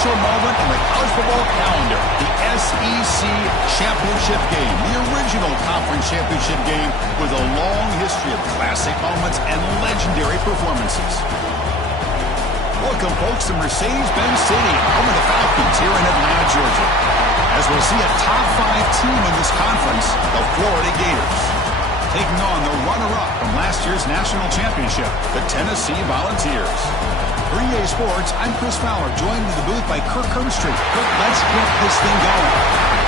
crucial moment in the college football calendar, the SEC Championship game, the original conference championship game with a long history of classic moments and legendary performances. Welcome, folks, to Mercedes-Benz Stadium, home of the Falcons here in Atlanta, Georgia, as we'll see a top 5 team in this conference, the Florida Gators, taking on the runner-up from last year's national championship, the Tennessee Volunteers. For EA Sports, I'm Chris Fowler, joined in the booth by Kirk Herbstreit. Kirk, let's get this thing going.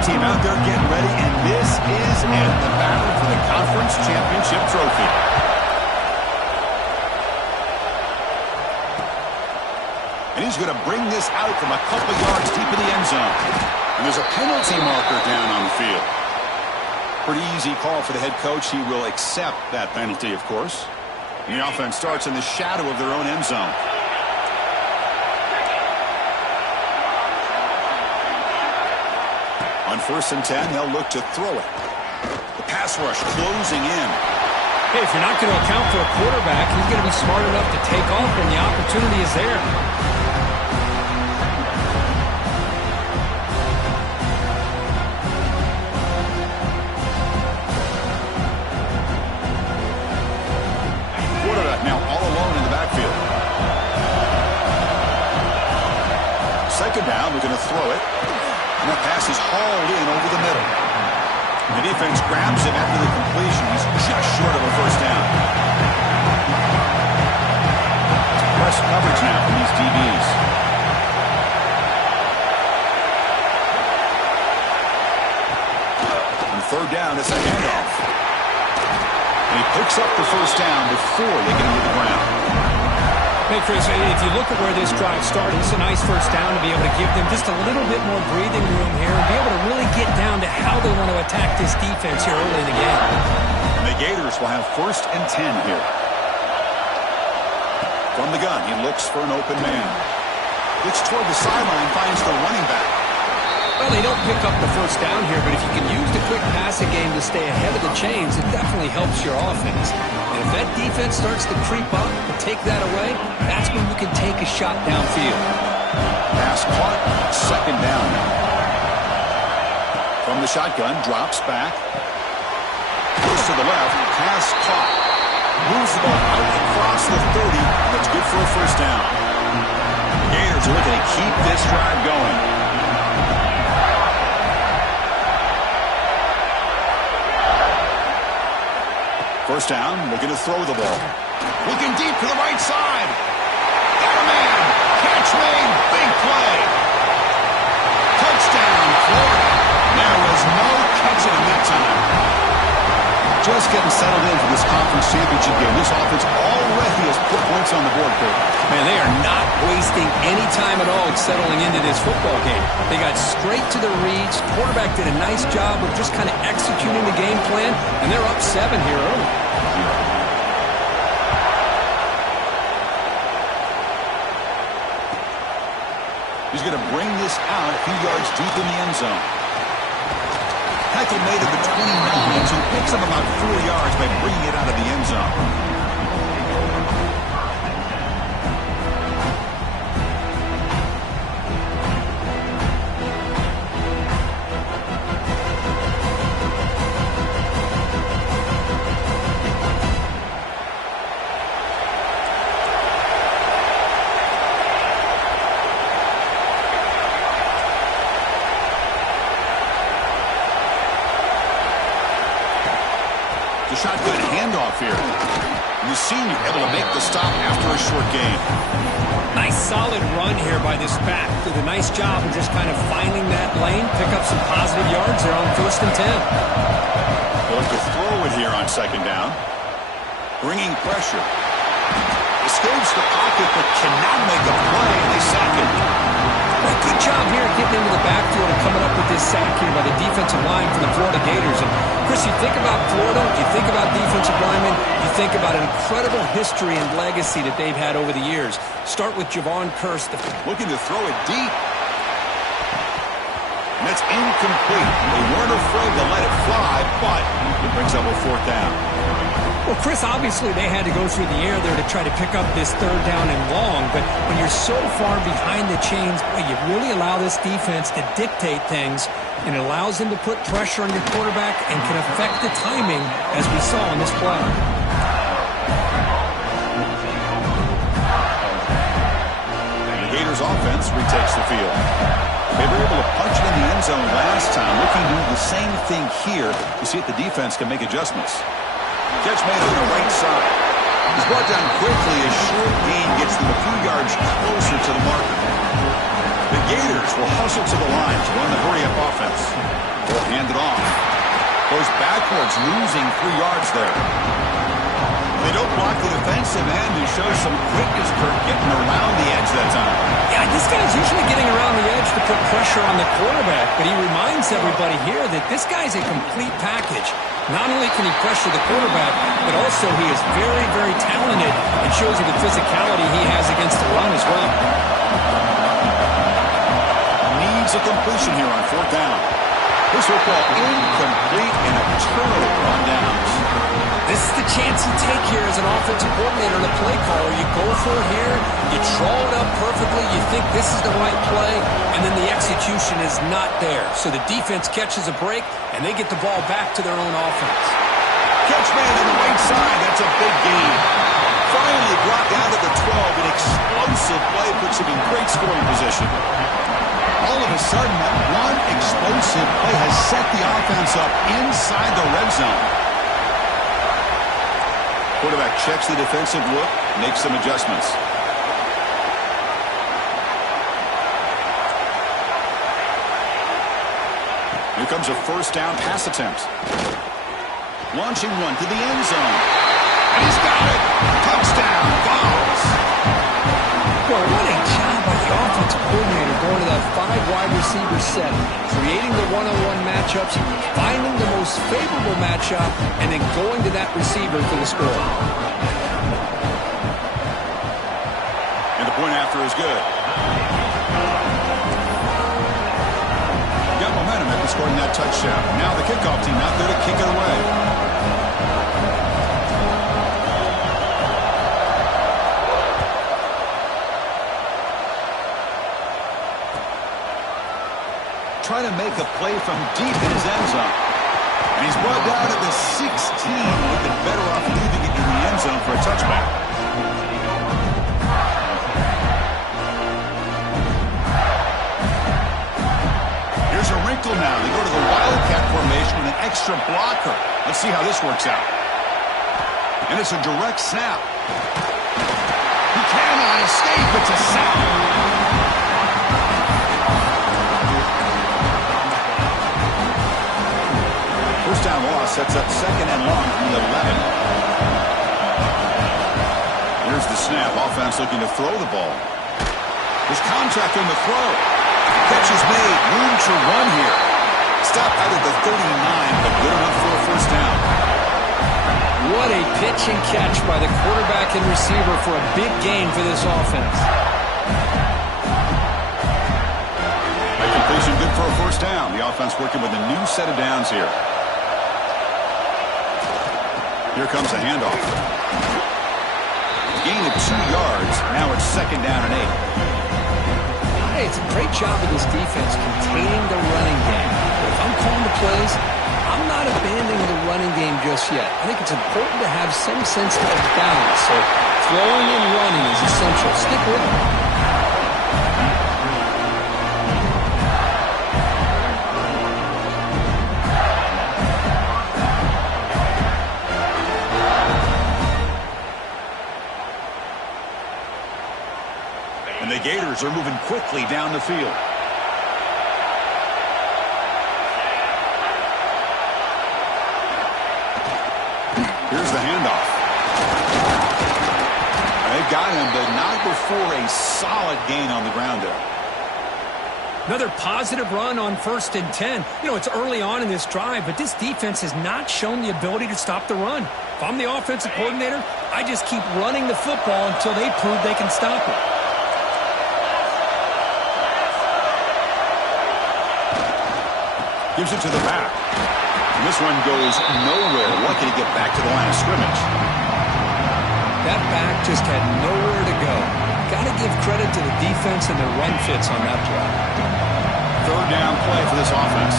Team out there getting ready, and this is it, the battle for the conference championship trophy. And he's going to bring this out from a couple yards deep in the end zone. And there's a penalty marker down on the field. Pretty easy call for the head coach. He will accept that penalty, of course. And the offense starts in the shadow of their own end zone. On 1st and 10, they'll look to throw it. The pass rush closing in. Hey, if you're not going to account for a quarterback, he's going to be smart enough to take off when the opportunity is there. Quarterback now all alone in the backfield. 2nd down, we're going to throw it. And that pass is hauled in over the middle. The defense grabs him after the completion. He's just short of a 1st down. Press coverage now from these DBs. On 3rd down, it's a handoff. And he picks up the 1st down before they get him to the ground. Hey, Chris, if you look at where this drive started, it's a nice 1st down to be able to give them just a little bit more breathing room here and be able to really get down to how they want to attack this defense here early in the game. And the Gators will have 1st and 10 here. From the gun, he looks for an open man. Looks toward the sideline, finds the running back. Well, they don't pick up the 1st down here, but if you can use the quick passing game to stay ahead of the chains, it definitely helps your offense. And if that defense starts to creep up and take that away, that's when you can take a shot downfield. Pass caught, 2nd down now. From the shotgun, drops back. Goes to the left, pass caught. Moves the ball out across the 30, and that's good for a 1st down. The Gators are looking to keep this drive going. 1st down, looking to throw the ball. Looking deep to the right side. Got a man. Catch made. Big play. Touchdown, Florida. There was no catching him that time. Just getting settled in for this conference championship game. This offense already has put points on the board, Kirk. Man, they are not wasting any time at all settling into this football game. They got straight to the reads. Quarterback did a nice job of just kind of executing the game plan, and they're up 7 here early. He's going to bring this out a few yards deep in the end zone. Tackle made at the 29, so picks up about 4 yards by bringing it out of the end zone. The shotgun handoff here. And the senior able to make the stop after a short gain. Nice solid run here by this back. Did a nice job of just kind of finding that lane, pick up some positive yards there on 1st and 10. They'll have to throw it here on 2nd down. Bringing pressure. Escapes the pocket but cannot make a play, and they sack it. Well, good job here getting getting into the backfield and coming up with this sack here by the defensive line for the Florida Gators. And Chris, you think about Florida, you think about defensive linemen, you think about an incredible history and legacy that they've had over the years. Start with Javon Kearse. Looking to throw it deep. And that's incomplete. They weren't afraid to let it fly, but it brings up a fourth down. Well, Chris, obviously they had to go through the air there to try to pick up this third down and long, but when you're so far behind the chains, boy, you really allow this defense to dictate things, and it allows them to put pressure on your quarterback and can affect the timing, as we saw in this play. The Gators offense retakes the field. They were able to punch it in the end zone last time. Looking to do the same thing here to see if the defense can make adjustments. Catch made on the right side. He's brought down quickly as short gain gets them a few yards closer to the marker. The Gators will hustle to the line to run the hurry-up offense. They'll hand it off. Goes backwards, losing 3 yards there. They don't block the defensive end who shows some quickness, Kirk, getting around the edge that time. Yeah, this guy's usually getting around the edge to put pressure on the quarterback, but he reminds everybody here that this guy's a complete package. Not only can he pressure the quarterback, but also he is very, very talented and shows you the physicality he has against the run as well. Needs a completion here on fourth down. This football incomplete and a turnover on downs. This is the chance you take here as an offensive coordinator and a play caller. You go for it here, you draw it up perfectly, you think this is the right play, and then the execution is not there. So the defense catches a break, and they get the ball back to their own offense. Catch man on the right side, that's a big gain. Finally brought down to the 12, an explosive play puts him in great scoring position. All of a sudden, that one explosive play has set the offense up inside the red zone. Quarterback checks the defensive look, makes some adjustments. Here comes a first down pass attempt. Launching one to the end zone. And he's got it. Touchdown, Vols. Well, what a job by the offensive coordinator going to that 5 wide receiver set, creating the one-on-one matchups, finding the most favorable matchup, and then going to that receiver for the score. And the point after is good. Got momentum after scoring that touchdown. Now the kickoff team out there to kick it away. Trying to make a play from deep in his end zone. And he's brought down to the 16. Would have been better off leaving it in the end zone for a touchback. Here's a wrinkle now. They go to the Wildcat formation with an extra blocker. Let's see how this works out. And it's a direct snap. He cannot escape. It's a sack. First down loss sets up second and long from the 11. Here's the snap. Offense looking to throw the ball. There's contact on the throw. Catch is made. Room to run here. Stop out at the 39, but good enough for a first down. What a pitch and catch by the quarterback and receiver for a big gain for this offense. That completion good for a first down. The offense working with a new set of downs here. Here comes a handoff. Gain of 2 yards. Now it's second down and 8. Hey, it's a great job of this defense containing the running game. But if I'm calling the plays, I'm not abandoning the running game just yet. I think it's important to have some sense of balance. So throwing and running is essential. Stick with it. The Gators are moving quickly down the field. Here's the handoff. They've got him, but not before a solid gain on the ground there. Another positive run on 1st and 10. You know, it's early on in this drive, but this defense has not shown the ability to stop the run. If I'm the offensive coordinator, I just keep running the football until they prove they can stop it. Gives it to the back. And this one goes nowhere. Lucky to get back to the line of scrimmage. That back just had nowhere to go. Got to give credit to the defense and their run fits on that play. 3rd down play for this offense.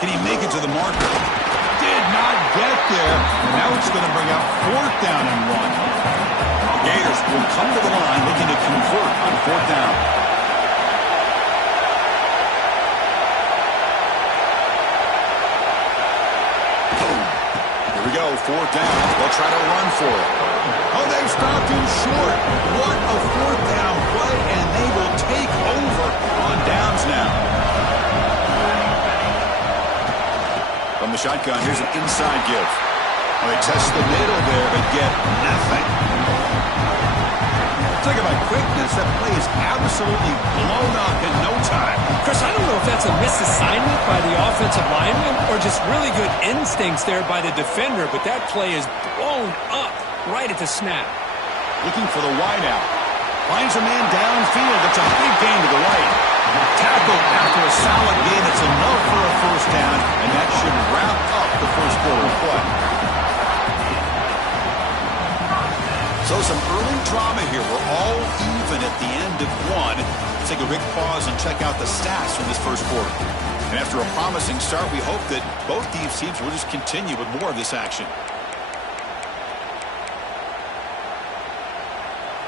Can he make it to the marker? Did not get there. And now it's going to bring up 4th down and 1. The Gators will come to the line looking to convert on 4th down. Here we go, 4th down. They'll try to run for it. Oh, they've stopped him short. What a 4th down play, and they will take over on downs now. From the shotgun, here's an inside give. Well, they test the middle there, but get nothing. Talk about quickness. That play is absolutely blown up in no time. Chris, I don't know if that's a misassignment by the offensive lineman or just really good instincts there by the defender, but that play is blown up right at the snap. Looking for the wideout. Finds a man downfield. It's a big gain to the right. Tackle after a solid gain. It's enough for a 1st down, and that should wrap up the 1st quarter of play. So some early drama here. We're all even at the end of 1. Let's take a quick pause and check out the stats from this 1st quarter. And after a promising start, we hope that both these teams will just continue with more of this action.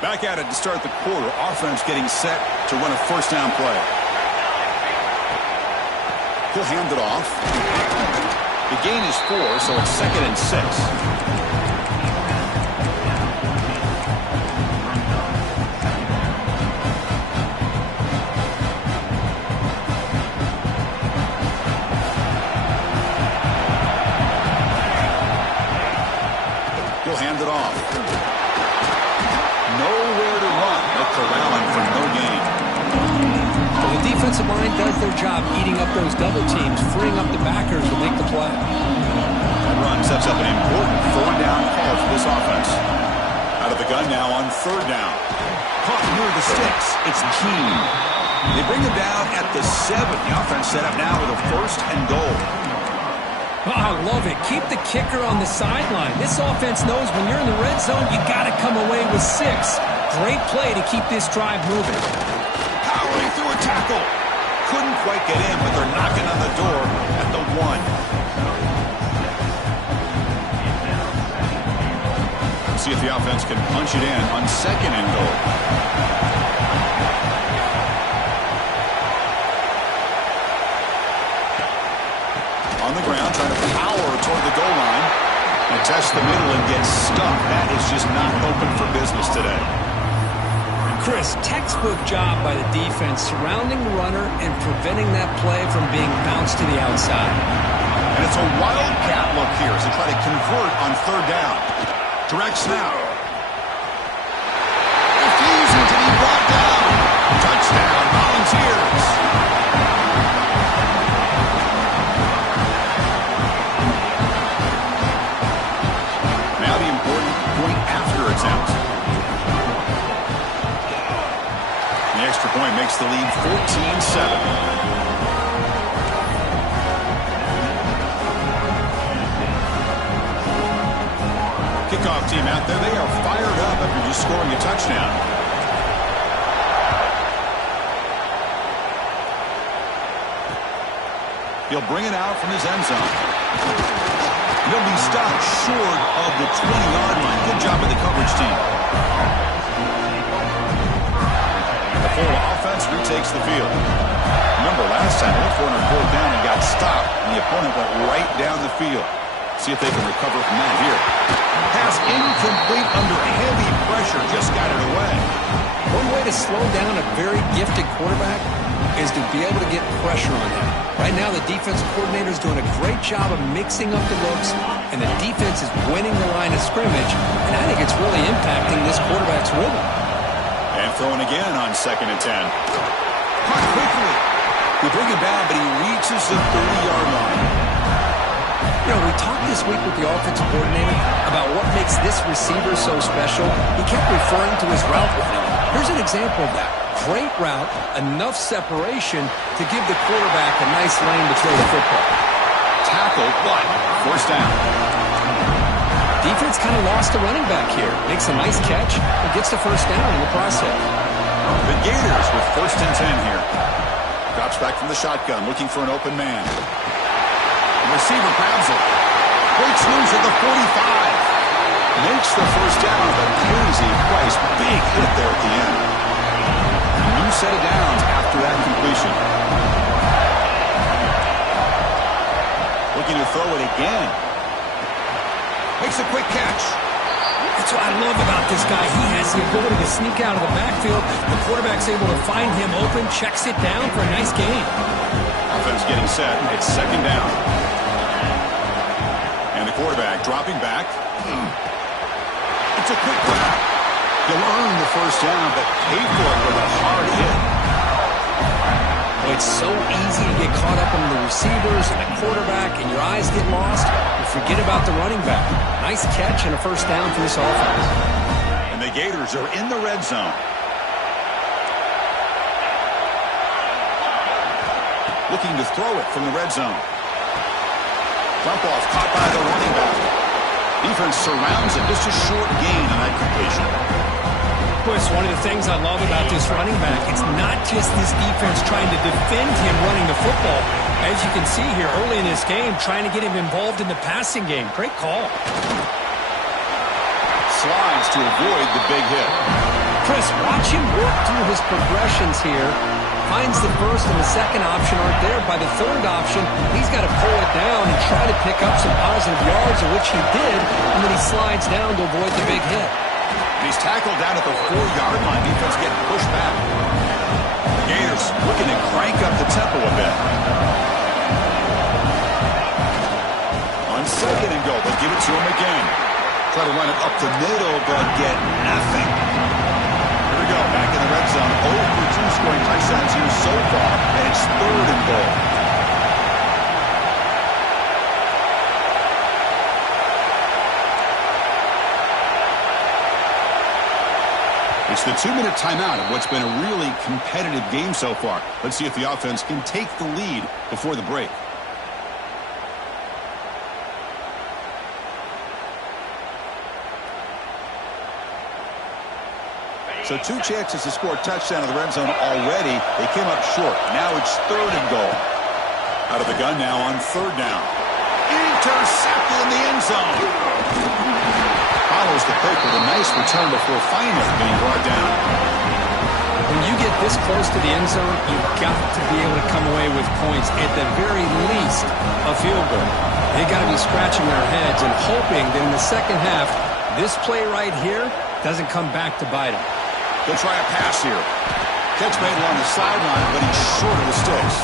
Back at it to start the quarter. Offense getting set to run a 1st down play. He'll hand it off. The gain is 4, so it's 2nd and 6. Hand it off. Nowhere to run. They're corralling for no gain. Well, the defensive line does their job eating up those double teams, freeing up the backers to make the play. That run sets up an important 3rd down call for this offense. Out of the gun now on 3rd down. Caught near the sticks. It's Keen. They bring him down at the 7. The offense set up now with a 1st and goal. Oh, I love it. Keep the kicker on the sideline. This offense knows when you're in the red zone, you got to come away with 6. Great play to keep this drive moving. Powering through a tackle. Couldn't quite get in, but they're knocking on the door at the 1. See if the offense can punch it in on 2nd and goal. On the ground, trying to power toward the goal line. And test the middle and get stuck. That is just not open for business today. Chris, textbook job by the defense surrounding the runner and preventing that play from being bounced to the outside. And it's a wildcat look here as they try to convert on 3rd down. Direct snap. Refusing to be brought down. Touchdown, Volunteers. Attempt. The extra point makes the lead 14-7. Kickoff team out there. They are fired up after just scoring a touchdown. He'll bring it out from his end zone. He'll be stopped short of the 20-yard line. Good job by the coverage team. The full offense retakes the field. Remember, last time they went for it on 4th down and got stopped, and the opponent went right down the field. See if they can recover from that here. Pass incomplete under heavy pressure. Just got it away. One way to slow down a very gifted quarterback is to be able to get pressure on him. Right now, the defensive coordinator is doing a great job of mixing up the looks, and the defense is winning the line of scrimmage, and I think it's really impacting this quarterback's rhythm. throwing again on 2nd and 10. Caught quickly. We bring him down, but he reaches the 30-yard line. You know, we talked this week with the offensive coordinator about what makes this receiver so special. He kept referring to his route with him. Here's an example of that. Great route, enough separation to give the quarterback a nice lane to throw the football. Tackled, but first down. Defense kind of lost the running back here. Makes a nice catch and gets the first down in the process. The Gators with 1st and 10 here. Drops back from the shotgun, looking for an open man. The receiver grabs it. Breaks loose at the 45. Makes the first down, but crazy Price. Big hit there at the end. A new set of downs after that completion. Looking to throw it again. Makes a quick catch. That's what I love about this guy. He has the ability to sneak out of the backfield. The quarterback's able to find him open, checks it down for a nice gain. Offense getting set. It's 2nd down. And the quarterback dropping back. It's a quick grab. He'll earn the first down, but pay for it with a hard hit. It's so easy to get caught up in the receivers and the quarterback, and your eyes get lost. You forget about the running back. Nice catch and a first down for this offense. And the Gators are in the red zone. Looking to throw it from the red zone. Dump off caught by the running back. Defense surrounds it. Just a short gain on that completion. Chris, one of the things I love about this running back, it's not just this defense trying to defend him running the football. As you can see here early in this game, trying to get him involved in the passing game. Great call. Slides to avoid the big hit. Chris, watch him work through his progressions here. Finds the first and the second option aren't there. By the third option, he's got to pull it down and try to pick up some positive yards, of which he did, and then he slides down to avoid the big hit. He's tackled down at the 4-yard line. Defense getting pushed back. The Gators looking to crank up the tempo a bit. On 2nd and goal, they'll give it to him again. Try to run it up the middle, but get nothing. Here we go, back in the red zone. 0 for 2 scoring touchdowns here so far, and it's 3rd and goal. It's the 2-minute timeout of what's been a really competitive game so far. Let's see if the offense can take the lead before the break. So 2 chances to score a touchdown in the red zone already. They came up short. Now it's 3rd and goal. Out of the gun now on 3rd down. Intercepted in the end zone. Follows the pick with a nice return before finally being brought down. When you get this close to the end zone, you've got to be able to come away with points, at the very least a field goal. They got to be scratching their heads and hoping that in the second half, this play right here doesn't come back to bite them. They'll try a pass here. Catch made along the sideline, but he's short of the sticks.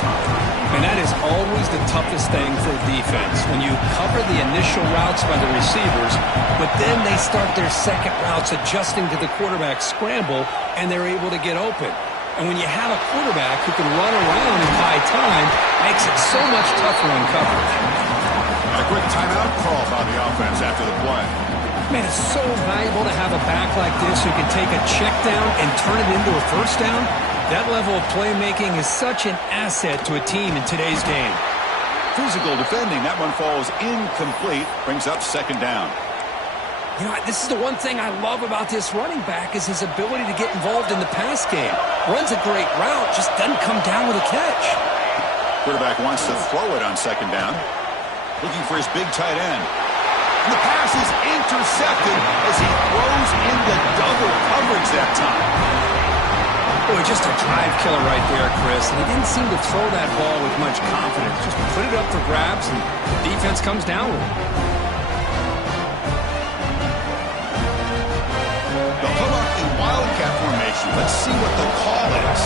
And that is always the toughest thing for a defense, when you cover the initial routes by the receivers, but then they start their second routes adjusting to the quarterback's scramble, and they're able to get open. And when you have a quarterback who can run around and buy time, makes it so much tougher on coverage. A quick timeout call by the offense after the play. Man, it's so valuable to have a back like this who can take a check down and turn it into a first down. That level of playmaking is such an asset to a team in today's game. Physical defending. That one falls incomplete. Brings up 2nd down. You know, this is the one thing I love about this running back is his ability to get involved in the pass game. Runs a great route, just doesn't come down with a catch. Quarterback wants to throw it on 2nd down. Looking for his big tight end. And the pass is intercepted as he throws into double coverage that time. Boy, just a drive killer right there, Chris. And he didn't seem to throw that ball with much confidence. Just put it up for grabs, and the defense comes down with it. They'll come up in wildcat formation. Let's see what the call is.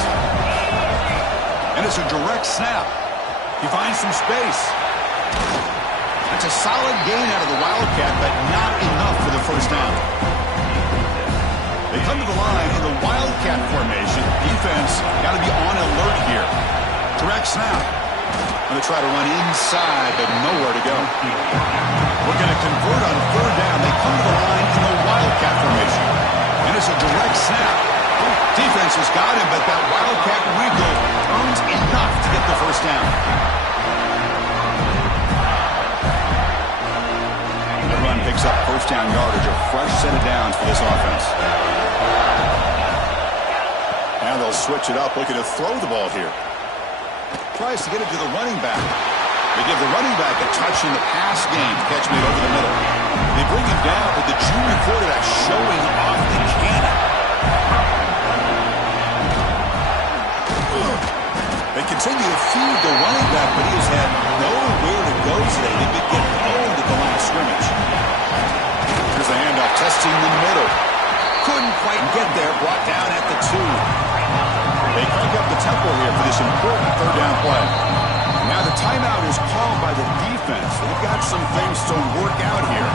And it's a direct snap. He finds some space. That's a solid gain out of the wildcat, but not enough for the first down. They come to the line in the wildcat wildcat formation. Defense got to be on alert here. Direct snap. Going to try to run inside, but nowhere to go. We're going to convert on third down. They come to the line in a wildcat formation. And it's a direct snap. Defense has got him, but that wildcat wiggle earns enough to get the first down. The run picks up first down yardage, a fresh set of downs for this offense. Now they'll switch it up, looking to throw the ball here. Tries to get it to the running back. They give the running back a touch in the pass game. Catch made over the middle. They bring him down with the junior quarterback showing off the cannon. They continue to feed the running back, but he has had nowhere to go today. They've been getting owned at the line of scrimmage. Here's the handoff, testing the middle. Couldn't quite get there, brought down at the 2. They crank up the tempo here for this important third down play. Now the timeout is called by the defense. They've got some things to work out here.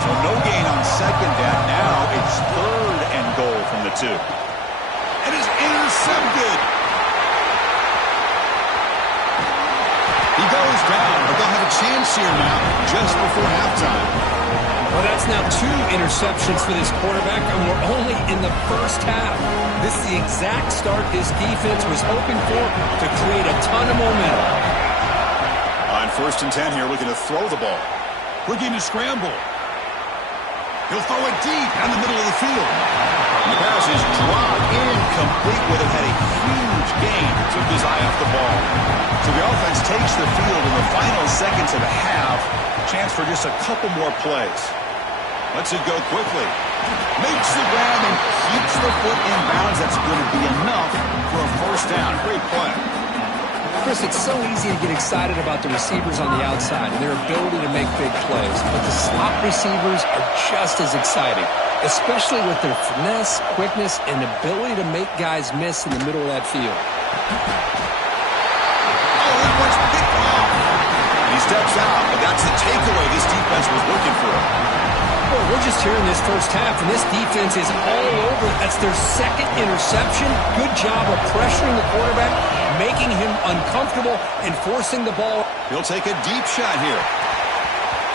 So no gain on second down. Now it's third and goal from the 2. And it's intercepted. He goes down, but they'll have a chance here now just before halftime. Well, that's now 2 interceptions for this quarterback, and we're only in the first half. This is the exact start this defense was hoping for to create a ton of momentum. On 1st and 10 here, looking to throw the ball. Looking to scramble. He'll throw it deep down the middle of the field. And the pass is dropped incomplete. Would have had a huge gain. Took his eye off the ball. So the offense takes the field in the final seconds of the half. Chance for just a couple more plays. Lets it go quickly. Makes the grab and keeps the foot in bounds. That's going to be enough for a first down. Great play. Chris, it's so easy to get excited about the receivers on the outside and their ability to make big plays. But the slot receivers are just as exciting, especially with their finesse, quickness, and ability to make guys miss in the middle of that field. That one's picked off. He steps out, but that's the takeaway this defense was looking for. Well, we're just here in this first half, and this defense is all over. That's their second interception. Good job of pressuring the quarterback, making him uncomfortable, and forcing the ball. He'll take a deep shot here.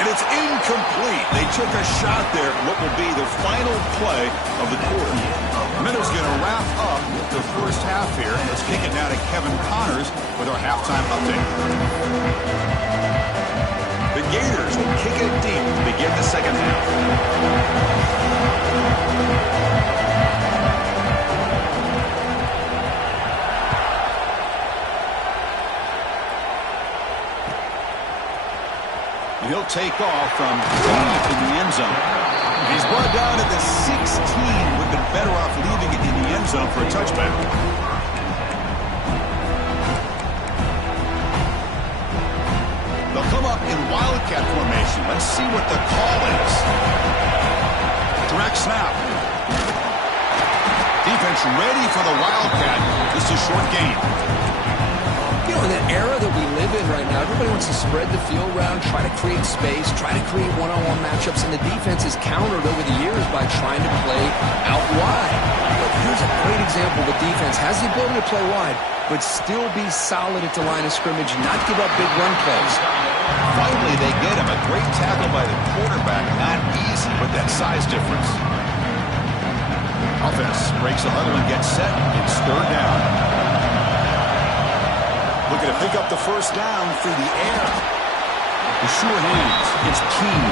And it's incomplete. They took a shot there, what will be the final play of the quarter. Minnows going to wrap up the first half here. Let's kick it now to Kevin Connors with our halftime update. The Gators will kick it deep to begin the second half. And he'll take off from deep in the end zone. He's brought down at the 16. Would have been better off leaving it in the end zone for a touchback. They'll come up in wildcat formation. Let's see what the call is. Direct snap. Defense ready for the wildcat. This is a short game. You know, in the era that we live in right now, everybody wants to spread the field around, try to create space, try to create one-on-one matchups, and the defense is countered over the years by trying to play out wide. But here's a great example. The defense has the ability to play wide, but still be solid at the line of scrimmage and not give up big run plays. Finally, they get him. A great tackle by the quarterback. Not easy with that size difference. Offense breaks the huddle and gets set. It's third down. Looking to pick up the first down through the air. The sure hands. It's key.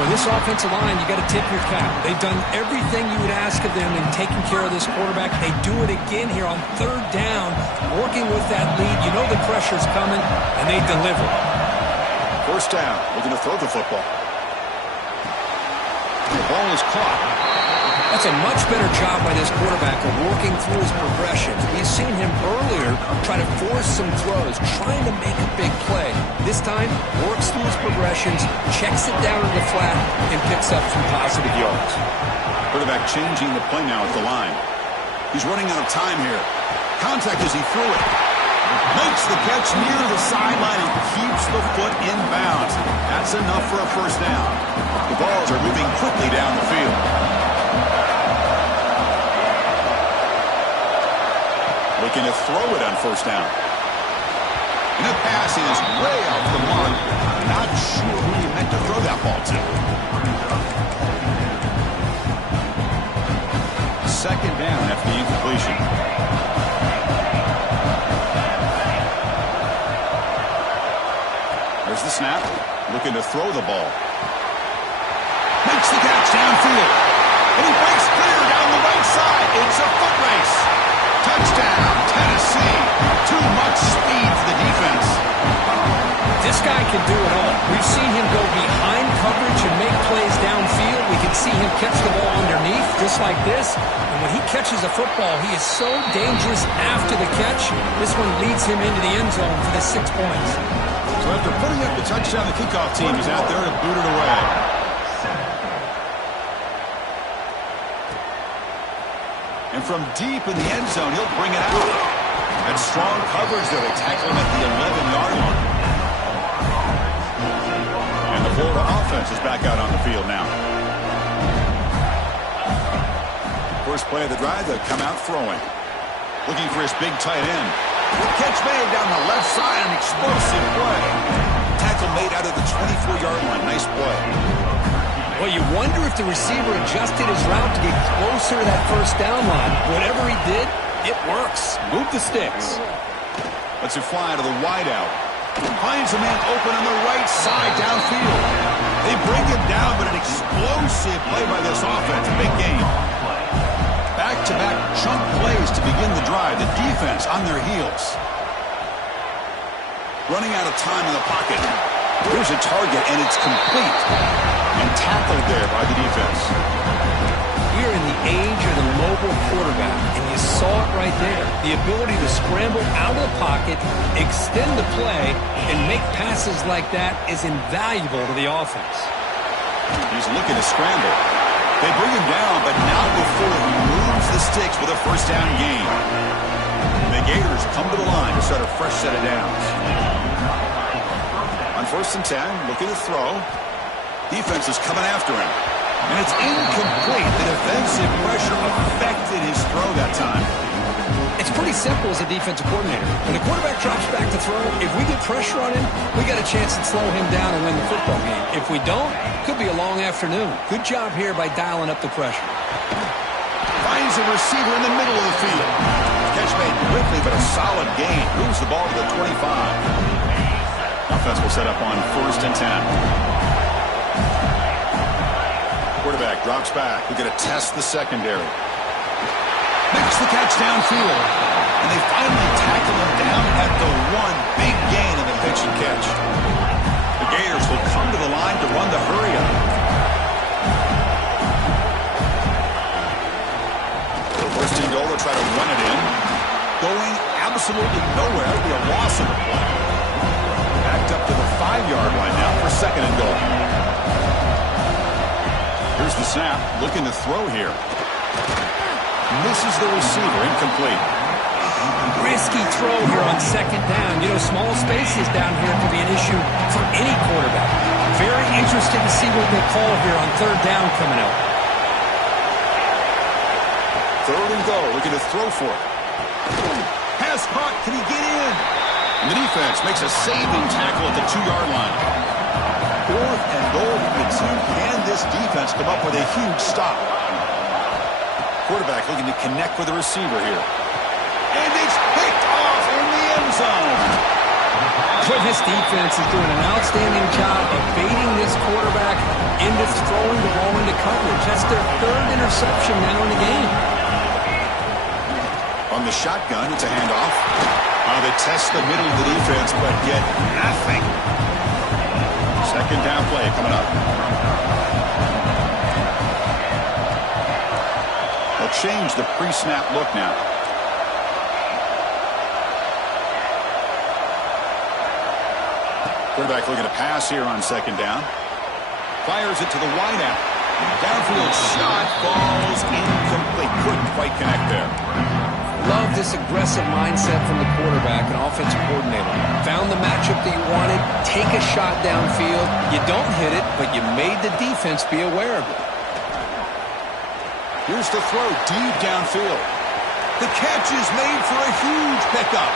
Well, this offensive line, you got to tip your cap. They've done everything you would ask of them in taking care of this quarterback. They do it again here on third down, working with that lead. You know the pressure's coming, and they deliver. First down. Looking to throw the football. The ball is caught. That's a much better job by this quarterback of working through his progressions. We've seen him earlier try to force some throws, trying to make a big play. This time, works through his progressions, checks it down in the flat, and picks up some positive yards. Quarterback changing the play now at the line. He's running out of time here. Contact as he threw it. Makes the catch near the sideline and keeps the foot in bounds. That's enough for a first down. The balls are moving quickly down the field. looking to throw it on first down. And the pass is way off the mark. Not sure who he meant to throw that ball to. Second down after the incompletion. There's the snap. Looking to throw the ball. Makes the catch downfield. And he breaks clear down the right side. It's a foot race. Touchdown, Tennessee. Too much speed for the defense. This guy can do it all. We've seen him go behind coverage and make plays downfield. We can see him catch the ball underneath, just like this. And when he catches a football, he is so dangerous after the catch. This one leads him into the end zone for the 6 points. So after putting up the touchdown, the kickoff team is out there to boot it away. And from deep in the end zone, he'll bring it out. And strong coverage there. They tackle him at the 11-yard line. And the Florida offense is back out on the field now. First play of the drive, they'll come out throwing. Looking for his big tight end. Catch made down the left side, an explosive play. Tackle made out of the 24-yard line. Nice play. Well, you wonder if the receiver adjusted his route to get closer to that first down line. Whatever he did, it works. Move the sticks. Lets it fly to the wideout. Finds a man open on the right side downfield. They bring him down, but an explosive play by this offense. Big game. Back-to-back chunk plays to begin the drive. The defense on their heels. Running out of time in the pocket. Here's a target, and it's complete. And tackled there by the defense. We're in the age of the mobile quarterback, and you saw it right there. The ability to scramble out of the pocket, extend the play, and make passes like that is invaluable to the offense. He's looking to scramble. They bring him down, but not before he moves the sticks with a first down gain. The Gators come to the line to start a fresh set of downs. On 1st and 10, looking to throw. Defense is coming after him. And it's incomplete. The defensive pressure affected his throw that time. It's pretty simple as a defensive coordinator. When the quarterback drops back to throw, if we get pressure on him, we got a chance to slow him down and win the football game. If we don't, it could be a long afternoon. Good job here by dialing up the pressure. Finds a receiver in the middle of the field. Catch made quickly, but a solid gain. Moves the ball to the 25. Offense will set up on 1st and 10. Quarterback drops back. We're going to test the secondary. Makes the catch downfield. And they finally tackle him down at the 1. Big gain in the pitch and catch. The Gators will come to the line to run the hurry up. First and goal, they'll try to run it in. Going absolutely nowhere. It'll be a loss of the play. Backed up to the 5-yard line now for 2nd and goal. Here's the snap. Looking to throw here. Misses the receiver. Incomplete. Risky throw here on 2nd down. You know, small spaces down here can be an issue for any quarterback. Very interested to see what they call here on 3rd down coming up. 3rd and goal. Looking to throw for it. Pass caught. Can he get in? And the defense makes a saving tackle at the 2-yard line. 4th and goal from the 2. Can this defense come up with a huge stop? Quarterback looking to connect with the receiver here. And it's picked off in the end zone. Well, this defense is doing an outstanding job of baiting this quarterback into throwing the ball into coverage. That's their 3rd interception now in the game. On the shotgun, it's a handoff. They test the middle of the defense, but get nothing. 2nd down play coming up. They'll change the pre-snap look now. Quarterback looking to pass here on 2nd down. Fires it to the wideout. Downfield shot falls incomplete. Couldn't quite connect there. Love this aggressive mindset from the quarterback and offensive coordinator. Found the matchup that you wanted. Take a shot downfield. You don't hit it, but you made the defense be aware of it. Here's the throw deep downfield. The catch is made for a huge pickup.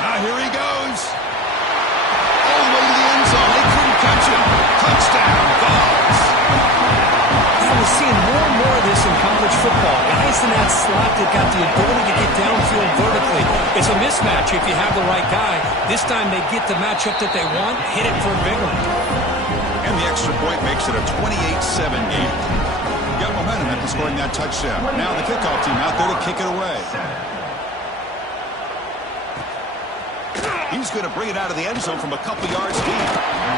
Now here he goes. All the way to the end zone. They couldn't catch him. Touchdown, Dogs. We're seeing more and more of this in college football. Guys in that slot that got the ability to get downfield vertically. It's a mismatch if you have the right guy. This time they get the matchup that they want, hit it for a big one. And the extra point makes it a 28-7 game. Got momentum after scoring that touchdown. Now the kickoff team out there to kick it away. He's going to bring it out of the end zone from a couple yards deep.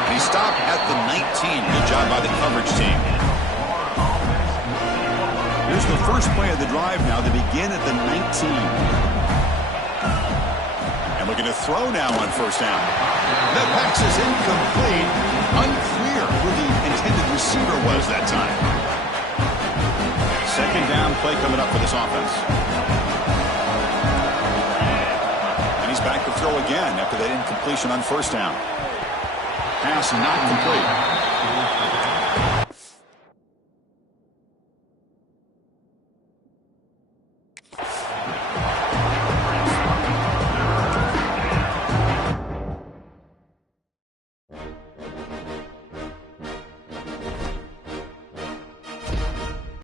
He stopped at the 19. Good job by the coverage team. Here's the first play of the drive now. They begin at the 19. And looking to throw now on first down. The pass is incomplete. Unclear who the intended receiver was that time. Second down play coming up for this offense. And he's back to throw again after that incompletion on first down. Pass not complete.